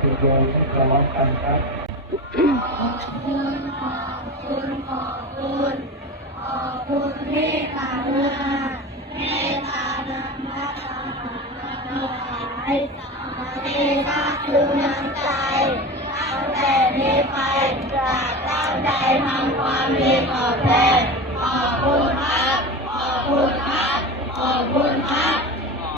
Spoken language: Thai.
สุโยที่เคารพกันครับขอบคุณขอบคุณขอบคุณขอบคุณเมตตาเมตตานำพระธรรมถวายเมตตาคือน้ำใจตั้งแต่นี้ไปตราบตั้งใจทำความดีตอบแทน